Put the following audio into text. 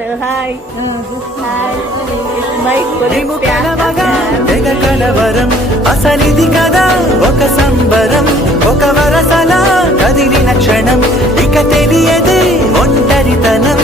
hello hi hi my తెగ కలవరం అసలిది కదా ఒక సంబరం ఒక వరసలా కదిలిన క్షణం ఇక తెలియదే ఒంటరితనం